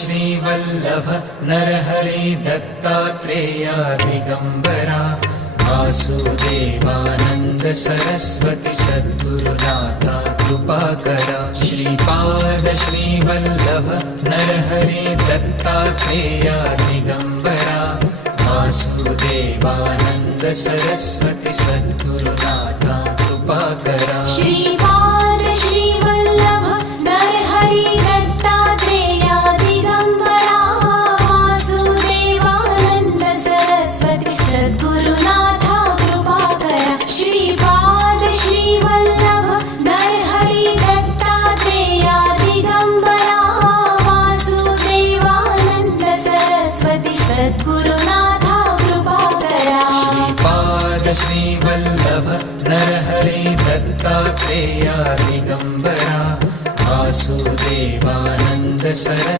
Shrivallabh Narhari Dattatreya Digambara Vasudevanand Saraswati सद्गुरुनाथा कृपाकरा Shripad Shrivallabh Narhari Dattatreya Digambara Vasudevanand Saraswati सद्गुरुनाथा कृपाकरा Shripad Shrivallabh Narhari Dattatreya Digambara Vasudevanand Saraswati सद्गुरुनाथा कृपाकरा Shripad Shrivallabh Narhari Dattatreya Digambara Vasudevanand Saraswati सद्गुरुनाथा कृपाकरा Shripad Shrivallabh Narhari Dattatreya Digambara Vasudevanand Saraswati